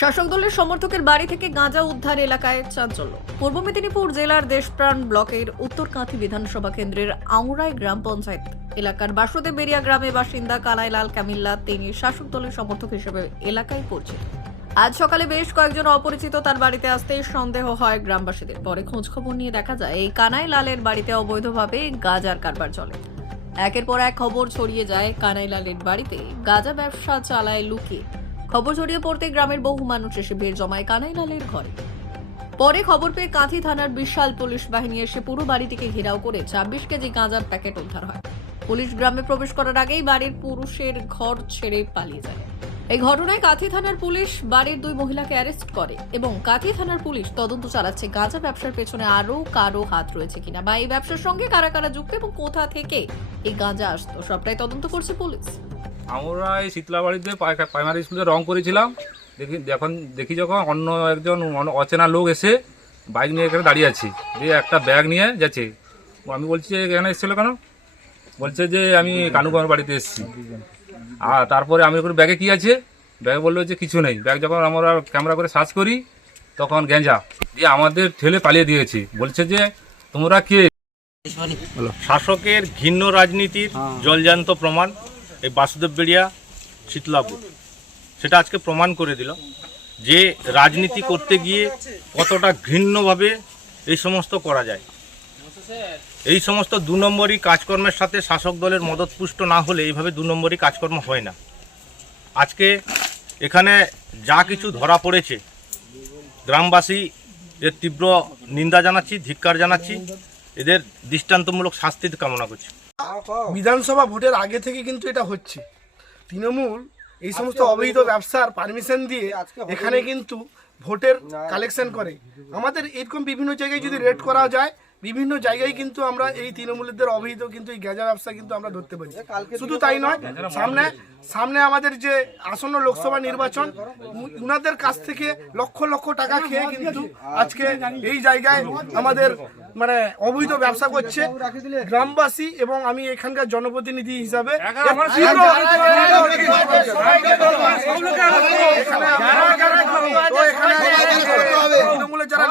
শাসক দলের সমর্থকের বাড়ি থেকে গাঁজা উদ্ধার এলাকায় চাঞ্চল্য। পূর্ব মেদিনীপুর জেলার দেশপ্রাণ ব্লকের উত্তরকাঁথি বিধানসভা কেন্দ্রের আংরাই গ্রাম পঞ্চায়েত এলাকার বাসুদেব বেরিয়া গ্রামের বাসিন্দা কানাইলাল কামিল্লা, তিনি শাসক দলের সমর্থক হিসেবে এলাকায় পরিচিত। আজ সকালে বেশ কয়েকজন অপরিচিত তার বাড়িতে আসতেই সন্দেহ হয় গ্রামবাসীদের। পরে খোঁজ খবর নিয়ে দেখা যায়, এই কানাই লালের বাড়িতে অবৈধভাবে গাজার কারবার চলে। একের পর এক খবর ছড়িয়ে যায় কানাইলালের বাড়িতে। গাঁজা ব্যবসা চালায় লুকিয়ে। খবর ছড়িয়ে পড়তে গ্রামের বহু মানুষ এসে ভিড় জমায় কানাইলালের ঘরে। পরে খবর পেয়ে কাঁথি থানার বিশাল পুলিশ বাহিনী এসে পুরো বাড়িটিকে ঘেরাও করে ছাব্বিশ কেজি গাঁজার প্যাকেট উদ্ধার হয়। পুলিশ গ্রামে প্রবেশ করার আগেই বাড়ির পুরুষের ঘর ছেড়ে পালিয়ে যায়। এই ঘটনায় কাঁথি থানার পুলিশ বাড়ির দুই মহিলাকে অ্যারেস্ট করে এবং কাঁথি থানার পুলিশ তদন্ত চালাচ্ছে গাঁজা ব্যবসার পেছনে আরও কারও হাত রয়েছে কিনা বা এই ব্যবসার সঙ্গে কারা কারা যুক্ত এবং কোথা থেকে এই গাঁজা আসতো, সবটাই তদন্ত করছে পুলিশ। আমরা এই শীতলাবাড়িতে প্রাইমারি স্কুলে রং করেছিলাম। দেখি যখন দেখি যখন অন্য একজন অচেনা লোক এসে বাইক নিয়ে এখানে দাঁড়িয়ে আছে। দিয়ে একটা ব্যাগ নিয়ে যাচ্ছে। আমি বলছি যে এখানে এসেছিল কেন? বলছে যে আমি কানুগঞ্জ বাড়িতে এসেছি। আর তারপরে আমি ওখানে ব্যাগে কি আছে? ব্যাগে বলল যে কিছু নেই। ব্যাগ যখন আমরা ক্যামেরা করে সার্চ করি তখন গেঞ্জা দিয়ে আমাদের ঠেলে পালিয়ে দিয়েছে। বলছে যে তোমরা কে? শাসকের ঘিন্ন রাজনীতির জলজান্ত প্রমাণ। এই বাসুদেব বেড়িয়া শীতলাপুর। সেটা আজকে প্রমাণ করে দিল যে রাজনীতি করতে গিয়ে কতটা ঘৃণ্যভাবে এই সমস্ত করা যায়। এই সমস্ত দু নম্বরই কাজকর্মের সাথে শাসক দলের মদতপুষ্ট না হলে এইভাবে দু নম্বরই কাজকর্ম হয় না। আজকে এখানে যা কিছু ধরা পড়েছে, গ্রামবাসী এর তীব্র নিন্দা জানাচ্ছি, ধিক্কার জানাচ্ছি, এদের দৃষ্টান্তমূলক শাস্তি কামনা করছি। বিধানসভা ভোটের আগে থেকে কিন্তু এটা হচ্ছে। তৃণমূল এই সমস্ত অবৈধ ব্যবসার পারমিশন দিয়ে এখানে কিন্তু ভোটের কালেকশন করে। আমাদের এরকম বিভিন্ন জায়গায় যদি রেড করা যায় বিভিন্ন জায়গায় কিন্তু আমরা এই তৃণমূলদের অবৈধ কিন্তু এই গেজা ব্যবসা কিন্তু আমরা ধরতে পারি। শুধু তাই নয় সামনে সামনে আমাদের যে আসন্ন লোকসভা নির্বাচন উনাদের কাছ থেকে লক্ষ লক্ষ টাকা খেয়ে কিন্তু আজকে এই জায়গায় আমাদের মানে অবৈধ ব্যবসা করছে গ্রামবাসী এবং আমি এখানকার জনপ্রতিনিধি হিসাবে তৃণমূলের যারা